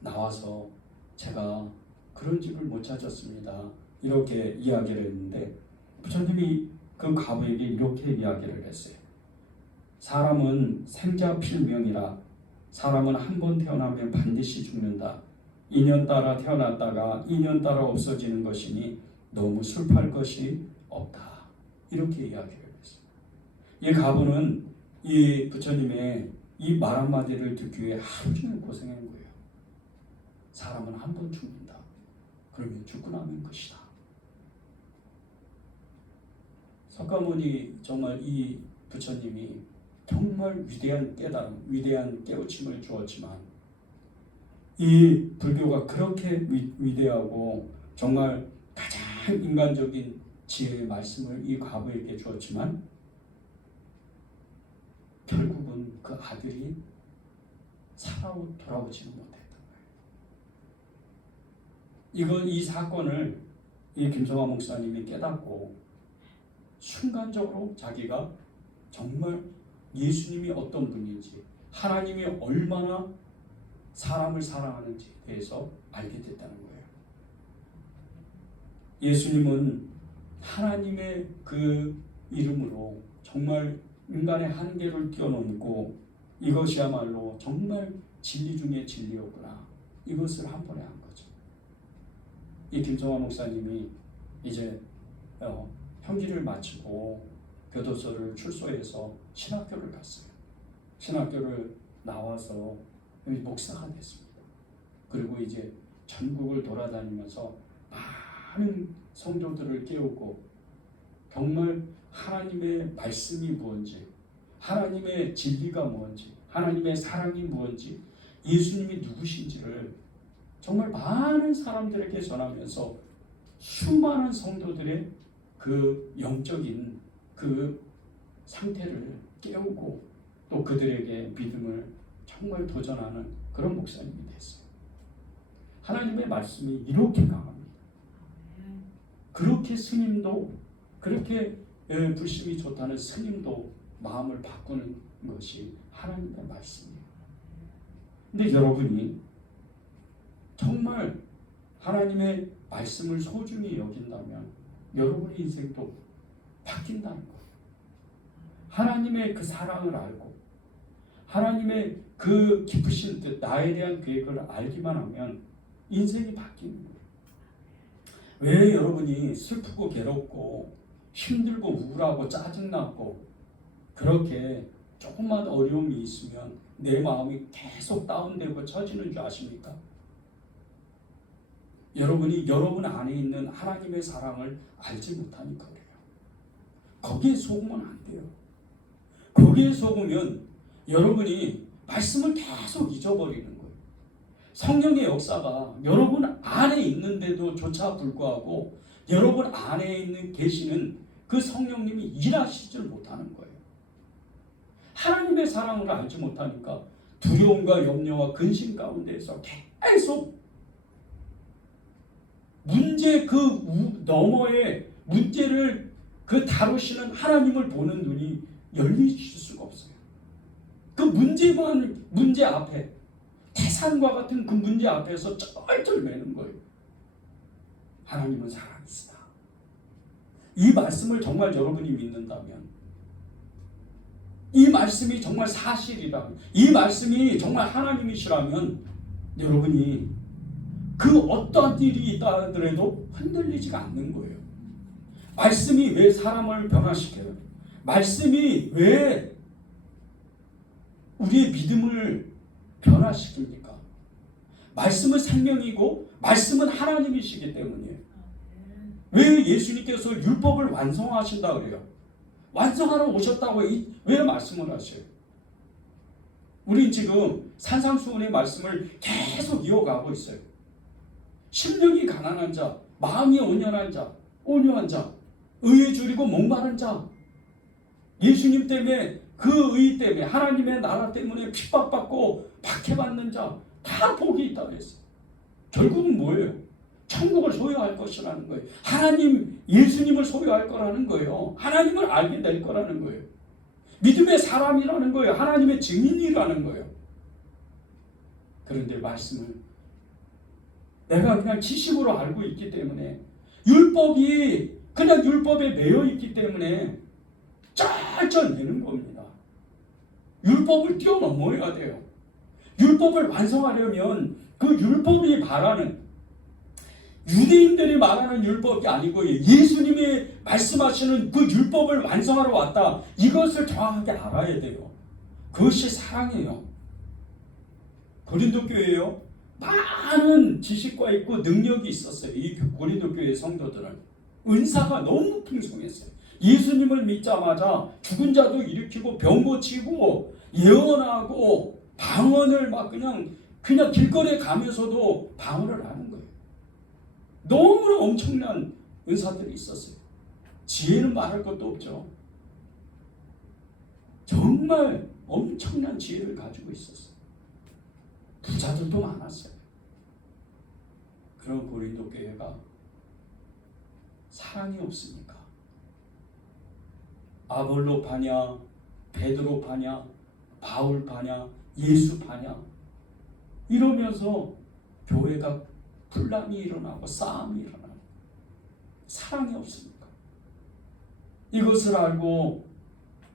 나와서 제가 그런 집을 못 찾았습니다. 이렇게 이야기를 했는데, 부처님이 그 과부에게 이렇게 이야기를 했어요. 사람은 생자필명이라, 사람은 한 번 태어나면 반드시 죽는다. 인연 따라 태어났다가 인연 따라 없어지는 것이니 너무 슬퍼할 것이 없다. 이렇게 이야기를 했어요. 이 과부는 이 부처님의 이 말 한마디를 듣기 위해 하루 종일 고생한 거예요. 사람은 한 번 죽는다. 그러면 죽고 나면 끝이다. 석가모니 정말 이 부처님이 정말 위대한 깨달음, 위대한 깨우침을 주었지만, 이 불교가 그렇게 위대하고 정말 가장 인간적인 지혜의 말씀을 이 과부에게 주었지만, 결국은 그 아들이 돌아오지는 못했던 거예요. 이 사건을 이 김성환 목사님이 깨닫고 순간적으로 자기가 정말 예수님이 어떤 분인지, 하나님이 얼마나 사람을 사랑하는지에 대해서 알게 됐다는 거예요. 예수님은 하나님의 그 이름으로 정말 인간의 한계를 뛰어넘고 이것이야말로 정말 진리 중에 진리였구나. 이것을 한 번에 한 거죠. 이 김성환 목사님이 이제 형기를 마치고 교도소를 출소해서 신학교를 갔어요. 신학교를 나와서 목사가 됐습니다. 그리고 이제 전국을 돌아다니면서 많은 성도들을 깨우고 정말 하나님의 말씀이 무엇인지, 하나님의 진리가 무엇인지, 하나님의 사랑이 무엇인지, 예수님이 누구신지를 정말 많은 사람들에게 전하면서 수많은 성도들의 그 영적인 그 상태를 깨우고 또 그들에게 믿음을 정말 도전하는 그런 목사님이 됐어요. 하나님의 말씀이 이렇게 강합니다. 그렇게 스님도, 그렇게 불심이 좋다는 스님도 마음을 바꾸는 것이 하나님의 말씀이에요. 근데 여러분이 정말 하나님의 말씀을 소중히 여긴다면 여러분의 인생도 바뀐다는 거예요. 하나님의 그 사랑을 알고 하나님의 그 깊으신 뜻, 나에 대한 계획을 알기만 하면 인생이 바뀌는 거예요. 왜 여러분이 슬프고 괴롭고 힘들고 우울하고 짜증나고 그렇게 조금만 어려움이 있으면 내 마음이 계속 다운되고 처지는 줄 아십니까? 여러분이 여러분 안에 있는 하나님의 사랑을 알지 못하니까 그래요. 거기에 속으면 안 돼요. 거기에 속으면 여러분이 말씀을 계속 잊어버리는 거예요. 성령의 역사가 여러분 안에 있는데도 조차 불구하고 여러분 안에 있는 계시는 그 성령님이 일하시질 못하는 거예요. 하나님의 사랑을 알지 못하니까 두려움과 염려와 근심 가운데서 계속 문제 그 너머의 문제를 그 다루시는 하나님을 보는 눈이 열리실 수가 없어요. 그 문제 앞에 태산과 같은 그 문제 앞에서 쩔쩔매는 거예요. 하나님은 살아계시다. 이 말씀을 정말 여러분이 믿는다면, 이 말씀이 정말 사실이라면, 이 말씀이 정말 하나님이시라면 여러분이 그 어떠한 일이 있다 하더라도 흔들리지가 않는 거예요. 말씀이 왜 사람을 변화시켜요? 말씀이 왜 우리의 믿음을 변화시킵니까? 말씀은 생명이고 말씀은 하나님이시기 때문이에요. 왜 예수님께서 율법을 완성하신다 그래요? 완성하러 오셨다고 왜 말씀을 하셔요? 우린 지금 산상수훈의 말씀을 계속 이어가고 있어요. 심령이 가난한 자, 마음이 온유한 자, 의에 줄이고 목마른 자, 예수님 때문에 그 의 때문에 하나님의 나라 때문에 핍박받고 박해받는 자 다 복이 있다고 했어요. 결국은 뭐예요? 천국을 소유할 것이라는 거예요. 하나님, 예수님을 소유할 거라는 거예요. 하나님을 알게 될 거라는 거예요. 믿음의 사람이라는 거예요. 하나님의 증인이라는 거예요. 그런데 말씀을 내가 그냥 지식으로 알고 있기 때문에, 율법이 그냥 율법에 매여 있기 때문에 쩔쩔매는 겁니다. 율법을 뛰어넘어야 돼요. 율법을 완성하려면 그 율법이 말하는, 유대인들이 말하는 율법이 아니고 예수님이 말씀하시는 그 율법을 완성하러 왔다. 이것을 정확하게 알아야 돼요. 그것이 사랑이에요. 고린도 교회요, 많은 지식과 있고 능력이 있었어요. 이 고린도 교회 성도들은 은사가 너무 풍성했어요. 예수님을 믿자마자 죽은 자도 일으키고 병 고치고 예언하고 방언을 막 그냥 길거리에 가면서도 방언을 하는 거예요. 너무나 엄청난 은사들이 있었어요. 지혜는 말할 것도 없죠. 정말 엄청난 지혜를 가지고 있었어요. 부자들도 많았어요. 그런 고린도 교회가 사랑이 없으니까 아볼로 파냐, 베드로 파냐, 바울 파냐, 예수 파냐 이러면서 교회가 분란이 일어나고 싸움이 일어나고 사랑이 없으니까. 이것을 알고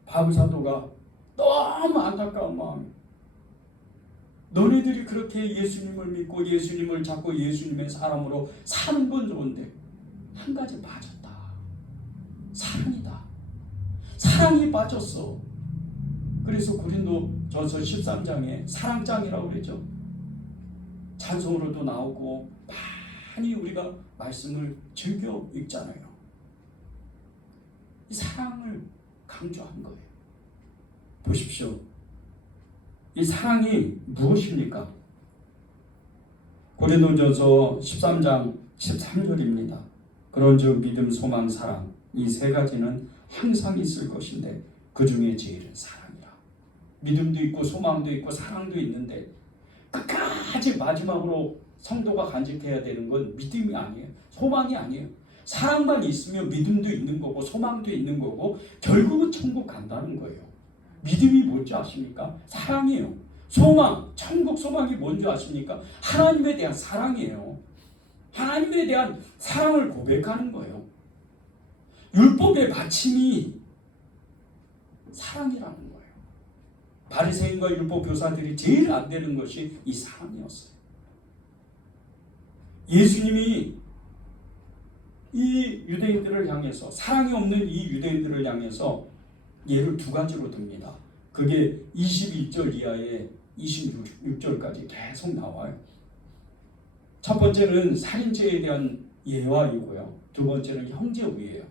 바울 사도가 너무 안타까운 마음이, 너네들이 그렇게 예수님을 믿고 예수님을 찾고 예수님의 사람으로 사는 건 좋은데 한 가지 빠졌다. 사랑이다. 사랑이 빠졌어. 그래서 고린도전서 13장에 사랑장이라고 그랬죠. 찬송으로도 나오고 많이 우리가 말씀을 즐겨 읽잖아요. 이 사랑을 강조한 거예요. 보십시오. 이 사랑이 무엇입니까? 고린도전서 13장 13절입니다. 그런즉 믿음, 소망, 사랑 이 세 가지는 항상 있을 것인데 그 중에 제일은 사랑이라. 믿음도 있고 소망도 있고 사랑도 있는데 끝까지 마지막으로 성도가 간직해야 되는 건 믿음이 아니에요. 소망이 아니에요. 사랑만 있으면 믿음도 있는 거고 소망도 있는 거고 결국은 천국 간다는 거예요. 믿음이 뭔지 아십니까? 사랑이에요. 소망, 천국 소망이 뭔지 아십니까? 하나님에 대한 사랑이에요. 하나님에 대한 사랑을 고백하는 거예요. 율법의 마침이 사랑이라는 거예요. 바리새인과 율법 교사들이 제일 안 되는 것이 이 사랑이었어요. 예수님이 이 유대인들을 향해서, 사랑이 없는 이 유대인들을 향해서 예를 두 가지로 듭니다. 그게 21절 이하에 26절까지 계속 나와요. 첫 번째는 살인죄에 대한 예화이고요. 두 번째는 형제우애예요.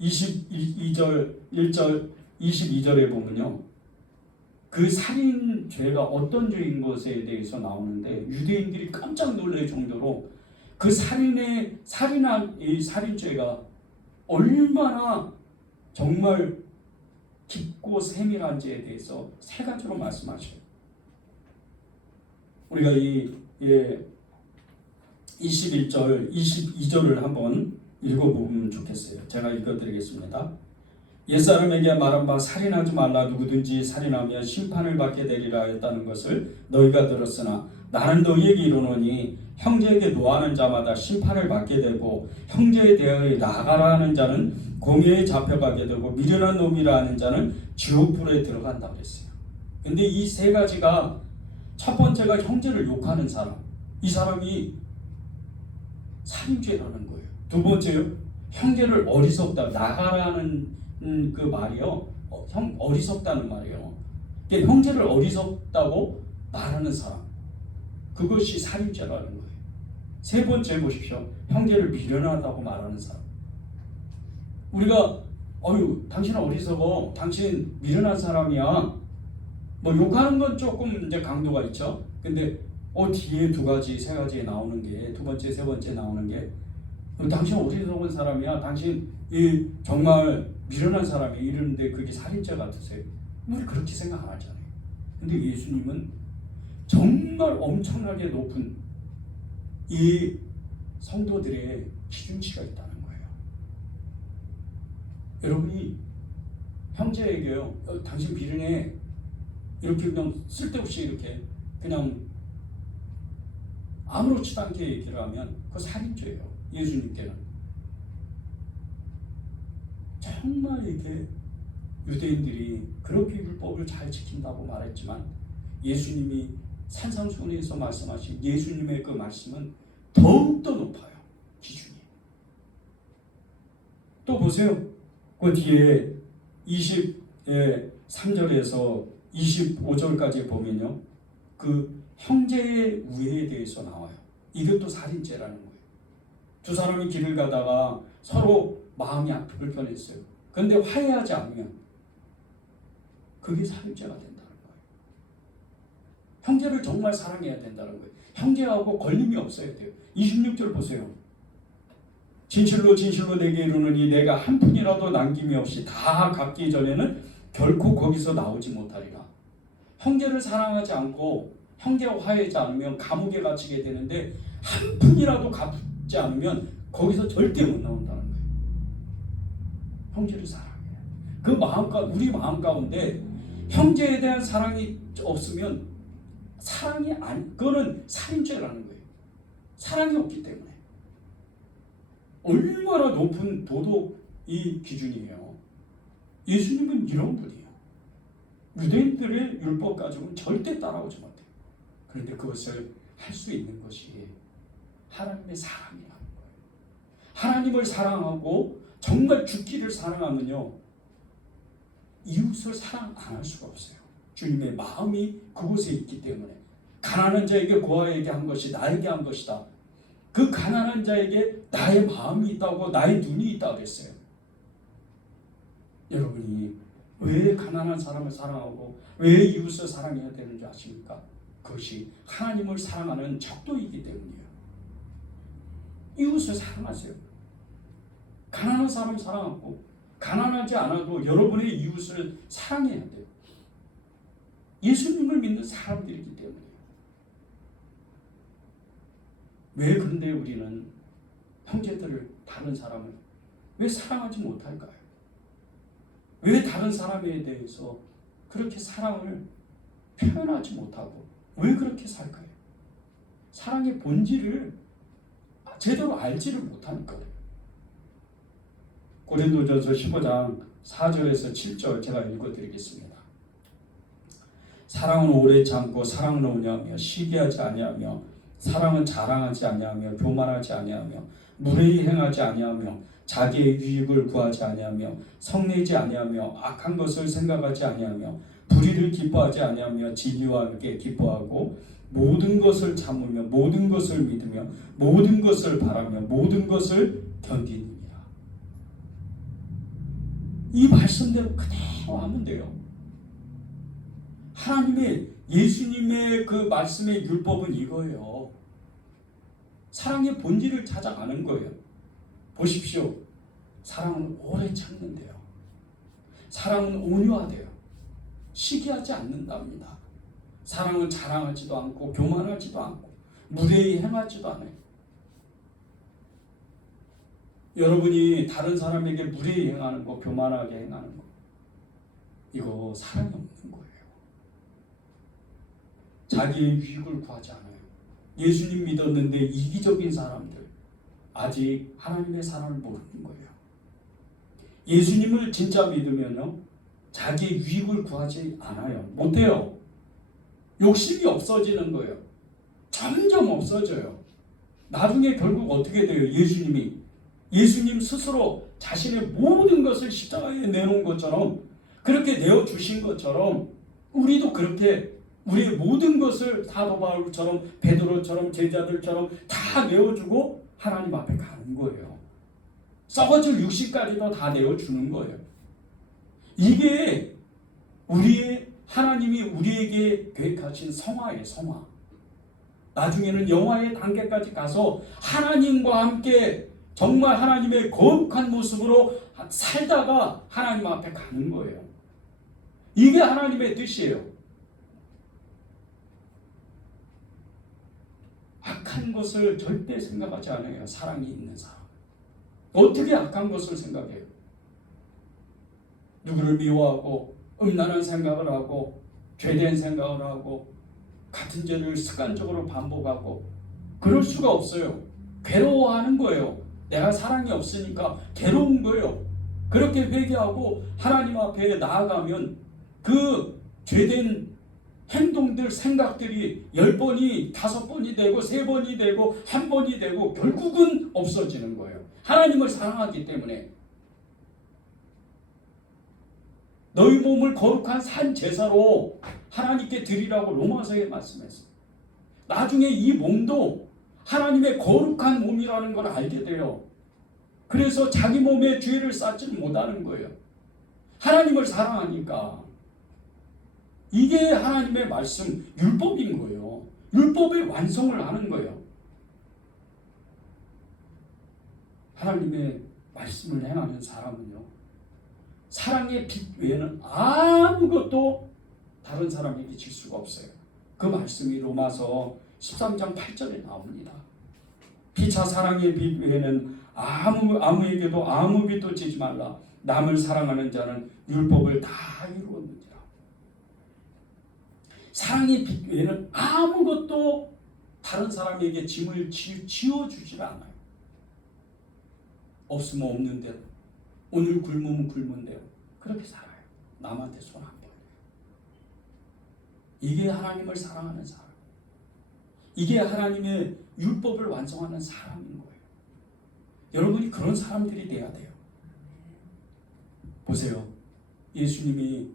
22절 1절 22절에 보면요, 그 살인죄가 어떤 죄인 것에 대해서 나오는데 유대인들이 깜짝 놀랄 정도로 그 살인한 이 살인죄가 얼마나 정말 깊고 세밀한지에 대해서 세 가지로 말씀하셔요. 우리가 이 21절, 22절을 한번 읽어보면 좋겠어요. 제가 읽어드리겠습니다. 옛사람에게 말한 바 살인하지 말라. 누구든지 살인하면 심판을 받게 되리라 했다는 것을 너희가 들었으나 나는 너희에게 이르노니 형제에게 노하는 자마다 심판을 받게 되고 형제에 대하여 나가라 하는 자는 공회에 잡혀가게 되고 미련한 놈이라 하는 자는 지옥불에 들어간다 그랬어요. 근데 이 세 가지가, 첫 번째가 형제를 욕하는 사람, 이 사람이 살인죄라는 거예요. 두 번째요, 형제를 어리석다, 나가라는 그 말이요, 어리석다는 말이에요. 그러니까 형제를 어리석다고 말하는 사람, 그것이 살인죄라는 거예요. 세 번째 보십시오, 형제를 미련하다고 말하는 사람. 우리가 당신은 어리석어, 당신 미련한 사람이야, 뭐 욕하는 건 조금 이제 강도가 있죠. 근데 뒤에 두 가지, 세 가지에 나오는 게, 두 번째, 세 번째 나오는 게, 당신 어리석은 사람이야, 당신 정말 미련한 사람이, 이러는데 그게 살인죄 같으세요? 우리 그렇게 생각 안 하잖아요. 근데 예수님은 정말 엄청나게 높은 이 성도들의 기준치가 있다는 거예요. 여러분이 형제에게요, 당신 비련해, 이렇게 그냥 쓸데없이 이렇게 그냥 아무렇지도 않게 얘기를 하면 그거 살인죄예요. 예수님께는 정말 이렇게 유대인들이 그렇게 율법을 잘 지킨다고 말했지만 예수님이 산상수훈에서 말씀하신 예수님의 그 말씀은 더욱더 높아요. 기준이. 또 보세요. 그 뒤에 23절에서 25절까지 보면요, 그 형제의 우애에 대해서 나와요. 이것도 살인죄라는 거예요. 두 사람이 길을 가다가 서로 마음이 불편했어요. 그런데 화해하지 않으면 그게 살인죄가 된다는 거예요. 형제를 정말 사랑해야 된다는 거예요. 형제하고 걸림이 없어야 돼요. 26절 보세요. 진실로 진실로 내게 이르노니 내가 한 푼이라도 남김이 없이 다 갚기 전에는 결코 거기서 나오지 못하리라. 형제를 사랑하지 않고 형제와 화해하지 않으면 감옥에 갇히게 되는데 한 푼이라도 갚지 않으면 거기서 절대 못 나온다는 거예요. 형제를 사랑해요. 그 우리 마음 가운데 형제에 대한 사랑이 없으면 그거는 살인죄라는 거예요. 사랑이 없기 때문에. 얼마나 높은 도덕이 기준이에요. 예수님은 이런 분이에요. 유대인들의 율법 가지고는 절대 따라오지 못해요. 그런데 그것을 할 수 있는 것이 하나님의 사랑이라는 거예요. 하나님을 사랑하고 정말 죽기를 사랑하면요, 이웃을 사랑 안 할 수가 없어요. 주님의 마음이 그곳에 있기 때문에. 가난한 자에게 고아에게 한 것이 나에게 한 것이다. 그 가난한 자에게 나의 마음이 있다고, 나의 눈이 있다고 그랬어요. 여러분이 왜 가난한 사람을 사랑하고 왜 이웃을 사랑해야 되는지 아십니까? 그것이 하나님을 사랑하는 척도이기 때문이에요. 이웃을 사랑하세요. 가난한 사람을 사랑하고, 가난하지 않아도 여러분의 이웃을 사랑해야 돼요. 예수님을 믿는 사람들이기 때문이에요. 왜 그런데 우리는 형제들을, 다른 사람을 왜 사랑하지 못할까요? 왜 다른 사람에 대해서 그렇게 사랑을 표현하지 못하고 왜 그렇게 살까요? 사랑의 본질을 제대로 알지를 못하는 거예요. 고린도전서 15장 4절에서 7절 제가 읽어드리겠습니다. 사랑은 오래 참고 사랑은 온유하며 시기하지 아니하며 사랑은 자랑하지 아니하며 교만하지 아니하며 무례히 행하지 아니하며 자기의 유익을 구하지 아니하며 성내지 아니하며 악한 것을 생각하지 아니하며 불의를 기뻐하지 아니하며 진리와 함께 기뻐하고 모든 것을 참으며 모든 것을 믿으며 모든 것을 바라며 모든 것을 견디느니라. 이 말씀대로 그대로 하면 돼요. 하나님의 예수님의 그 말씀의 율법은 이거예요. 사랑의 본질을 찾아가는 거예요. 보십시오. 사랑은 오래 참는데요. 사랑은 온유하대요. 시기하지 않는답니다. 사랑은 자랑하지도 않고 교만하지도 않고 무례히 행하지도 않아요. 여러분이 다른 사람에게 무례히 행하는 거, 교만하게 행하는 거, 이거 사랑이 없는 거예요. 자기의 유익을 구하지 않아요. 예수님 믿었는데 이기적인 사람들, 아직 하나님의 사랑을 모르는 거예요. 예수님을 진짜 믿으면요, 자기의 유익을 구하지 않아요. 못해요. 욕심이 없어지는 거예요. 점점 없어져요. 나중에 결국 어떻게 돼요? 예수님 스스로 자신의 모든 것을 십자가에 내놓은 것처럼, 그렇게 내어주신 것처럼 우리도 그렇게 우리의 모든 것을 사도 바울처럼 베드로처럼 제자들처럼 다 내어주고 하나님 앞에 가는 거예요. 썩어질 육신까지도 다 내어주는 거예요. 이게 하나님이 우리에게 계획하신 성화예요. 성화. 나중에는 영화의 단계까지 가서 하나님과 함께 정말 하나님의 거룩한 모습으로 살다가 하나님 앞에 가는 거예요. 이게 하나님의 뜻이에요. 악한 것을 절대 생각하지 않아요. 사랑이 있는 사람. 어떻게 악한 것을 생각해요? 누구를 미워하고 음란한 생각을 하고 죄된 생각을 하고 같은 죄를 습관적으로 반복하고 그럴 수가 없어요. 괴로워하는 거예요. 내가 사랑이 없으니까 괴로운 거예요. 그렇게 회개하고 하나님 앞에 나아가면 그 죄된 행동들, 생각들이 10번이 5번이 되고 3번이 되고 1번이 되고 결국은 없어지는 거예요. 하나님을 사랑하기 때문에. 너희 몸을 거룩한 산 제사로 하나님께 드리라고 로마서에 말씀했어요. 나중에 이 몸도 하나님의 거룩한 몸이라는 걸 알게 돼요. 그래서 자기 몸에 죄를 쌓지 못하는 거예요. 하나님을 사랑하니까. 이게 하나님의 말씀, 율법인 거예요. 율법의 완성을 하는 거예요. 하나님의 말씀을 행하는 사람은요, 사랑의 빛 외에는 아무것도 다른 사람에게 줄 수가 없어요. 그 말씀이 로마서 13장 8절에 나옵니다. 피차 사랑의 빛 외에는 아무에게도 아무 빛도 지지 말라. 남을 사랑하는 자는 율법을 다 이루었느니라. 사랑의 빛 외에는 아무것도 다른 사람에게 짐을 지어주질 않아요. 없으면 없는 대로, 오늘 굶으면 굶은 대로 그렇게 살아요. 남한테 손 안 벌려요. 이게 하나님을 사랑하는 사람, 이게 하나님의 율법을 완성하는 사람인 거예요. 여러분이 그런 사람들이 돼야 돼요. 보세요. 예수님이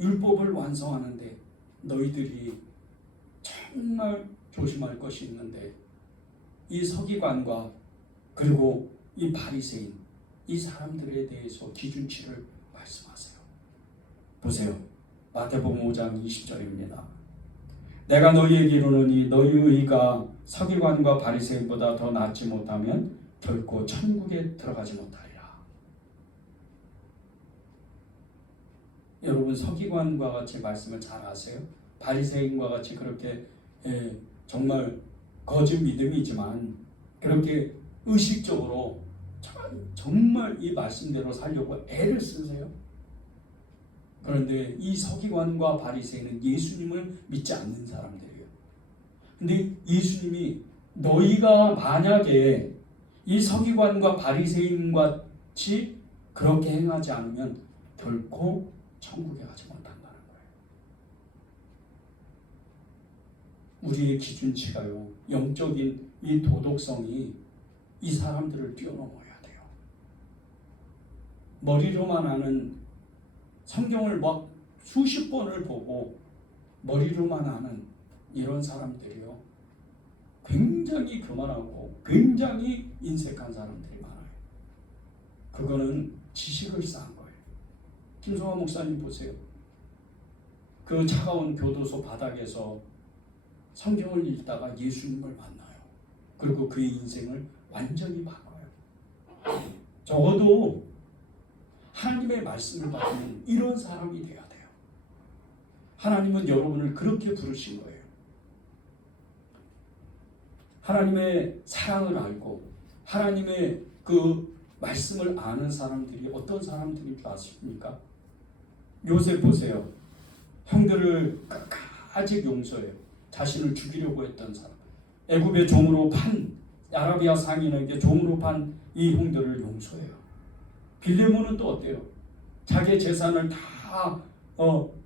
율법을 완성하는데 너희들이 정말 조심할 것이 있는데, 이 서기관과 그리고 이 바리새인, 이 사람들에 대해서 기준치를 말씀하세요. 보세요. 마태복음 5장 20절입니다. 내가 너희에게 이르노니 너희 의가 서기관과 바리새인보다 더 낫지 못하면 결코 천국에 들어가지 못하리라. 여러분, 서기관과 같이 말씀을 잘 아세요? 바리새인과 같이 그렇게 정말 거짓 믿음이지만 그렇게 의식적으로 정말 이 말씀대로 살려고 애를 쓰세요? 그런데 이 서기관과 바리새인은 예수님을 믿지 않는 사람들이에요. 근데 예수님이 너희가 만약에 이 서기관과 바리새인과 같이 그렇게 행하지 않으면 결코 천국에 가지 못한다는 거예요. 우리의 기준치가요, 영적인 이 도덕성이 이 사람들을 뛰어넘어야 돼요. 머리로만 아는, 성경을 막 수십 번을 보고 머리로만 아는 이런 사람들이요, 굉장히 교만하고 굉장히 인색한 사람들이 많아요. 그거는 지식을 쌓은 거예요. 김성화 목사님 보세요. 그 차가운 교도소 바닥에서 성경을 읽다가 예수님을 만나요. 그리고 그의 인생을 완전히 바꿔요. 적어도 하나님의 말씀을 받으면 이런 사람이 돼야 돼요. 하나님은 여러분을 그렇게 부르신 거예요. 하나님의 사랑을 알고 하나님의 그 말씀을 아는 사람들이 어떤 사람들인 줄 아십니까? 요셉 보세요. 형들을 끝까지 용서해요. 자신을 죽이려고 했던 사람, 애굽의 종으로 판, 아라비아 상인에게 종으로 판 이 형들을 용서해요. 빌레몬은 또 어때요? 자기의 재산을 다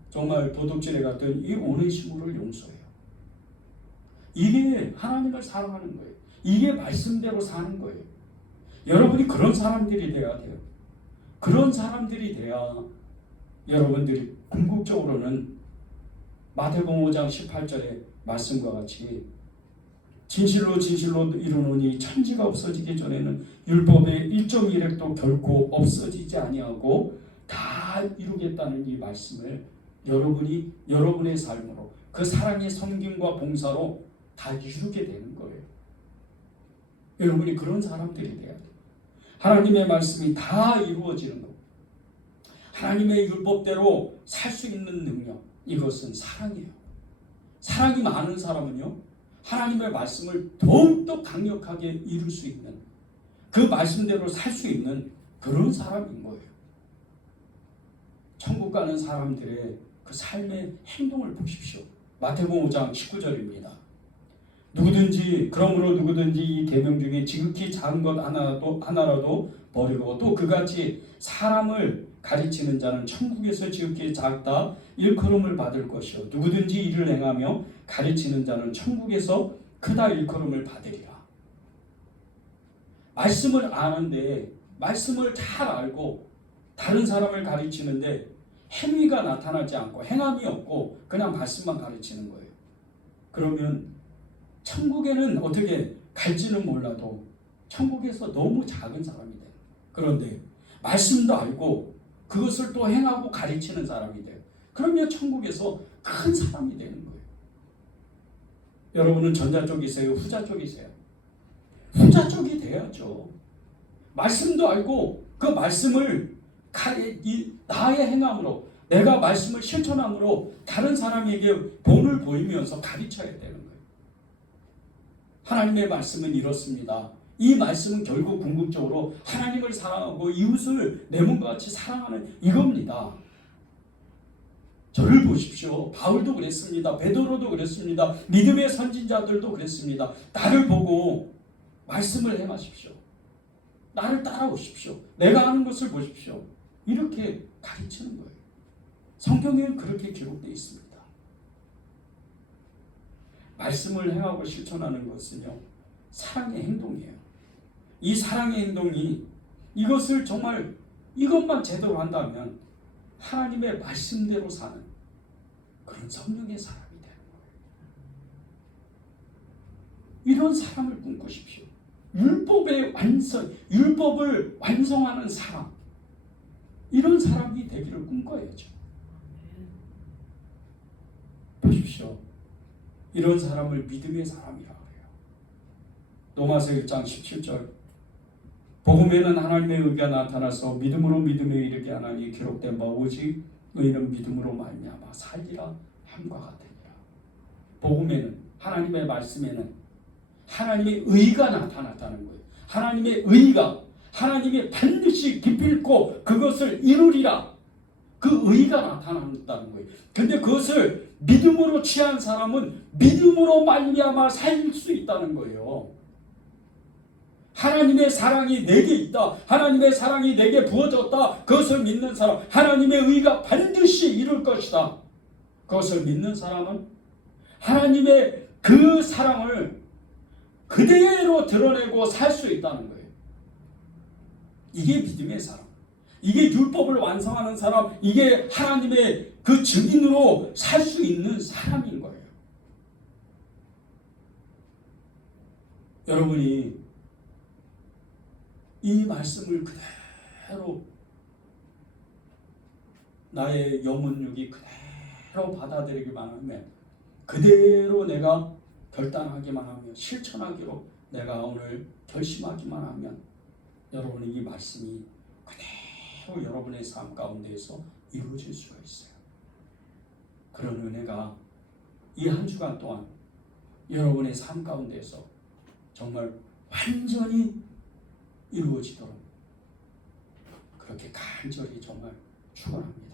정말 도둑질해 갔던 이 오네시모를 용서해요. 이게 하나님을 사랑하는 거예요. 이게 말씀대로 사는 거예요. 여러분이 그런 사람들이 돼야 돼요. 그런 사람들이 돼야 여러분들이 궁극적으로는 마태복음 5장 18절의 말씀과 같이 진실로 진실로 이르노니 천지가 없어지기 전에는 율법의 1.1획도 결코 없어지지 아니하고 다 이루겠다는 이 말씀을 여러분이 여러분의 삶으로 그 사랑의 섬김과 봉사로 다 이루게 되는 거예요. 여러분이 그런 사람들이 돼야 돼요. 하나님의 말씀이 다 이루어지는 거. 하나님의 율법대로 살 수 있는 능력, 이것은 사랑이에요. 사랑이 많은 사람은요, 하나님의 말씀을 더욱더 강력하게 이룰 수 있는, 그 말씀대로 살 수 있는 그런 사람인 거예요. 천국 가는 사람들의 그 삶의 행동을 보십시오. 마태복음 5장 19절입니다. 그러므로 누구든지 이 계명 중에 지극히 작은 것 하나라도 버리고 또 그같이 사람을 가르치는 자는 천국에서 지극히 작다 일컬음을 받을 것이요 누구든지 이를 행하며 가르치는 자는 천국에서 크다 일컬음을 받으리라. 말씀을 아는데, 말씀을 잘 알고 다른 사람을 가르치는데 행위가 나타나지 않고 행함이 없고 그냥 말씀만 가르치는 거예요. 그러면 천국에는 어떻게 갈지는 몰라도 천국에서 너무 작은 사람이 돼요. 그런데 말씀도 알고 그것을 또 행하고 가르치는 사람이 돼요. 그러면 천국에서 큰 사람이 되는 거예요. 여러분은 전자 쪽이세요? 후자 쪽이세요? 후자 쪽이 돼야죠. 말씀도 알고 그 말씀을 나의 행함으로, 내가 말씀을 실천함으로 다른 사람에게 본을 보이면서 가르쳐야 되는 거예요. 하나님의 말씀은 이렇습니다. 이 말씀은 결국 궁극적으로 하나님을 사랑하고 이웃을 내 몸과 같이 사랑하는 이겁니다. 저를 보십시오. 바울도 그랬습니다. 베드로도 그랬습니다. 믿음의 선진자들도 그랬습니다. 나를 보고 말씀을 행하십시오. 나를 따라오십시오. 내가 하는 것을 보십시오. 이렇게 가르치는 거예요. 성경에는 그렇게 기록되어 있습니다. 말씀을 행하고 실천하는 것은요, 사랑의 행동이에요. 이 사랑의 행동이, 이것을 정말 이것만 제대로 한다면 하나님의 말씀대로 사는 그런 성령의 사람이 되는 거예요. 이런 사람을 꿈꾸십시오. 율법을 완성하는 사람, 이런 사람이 되기를 꿈꿔야죠. 보십시오. 이런 사람을 믿음의 사람이라고 해요. 로마서 1장 17절 복음에는 하나님의 의가 나타나서 믿음으로 믿음에 이르게 하나니 기록된 바 오직 너희는 믿음으로 말미암아 살리라 함과 같으니라. 복음에는, 하나님의 말씀에는 하나님의 의가 나타났다는 거예요. 하나님의 의가, 하나님이 반드시 기필코 그것을 이루리라. 그 의가 나타난다는 거예요. 근데 그것을 믿음으로 취한 사람은 믿음으로 말미암아 살 수 있다는 거예요. 하나님의 사랑이 내게 있다. 하나님의 사랑이 내게 부어졌다. 그것을 믿는 사람, 하나님의 의가 반드시 이룰 것이다. 그것을 믿는 사람은 하나님의 그 사랑을 그대로 드러내고 살 수 있다는 거예요. 이게 믿음의 사람. 이게 율법을 완성하는 사람, 이게 하나님의 그 증인으로 살 수 있는 사람인 거예요. 여러분이 이 말씀을 그대로 나의 영혼육이 그대로 받아들이기만 하면, 그대로 내가 결단하기만 하면, 실천하기로 내가 오늘 결심하기만 하면, 여러분의 이 말씀이 그대로 여러분의 삶 가운데에서 이루어질 수가 있어요. 그런 은혜가 이 한 주간 동안 여러분의 삶 가운데에서 정말 완전히 이루어지도록 그렇게 간절히 정말 축원합니다.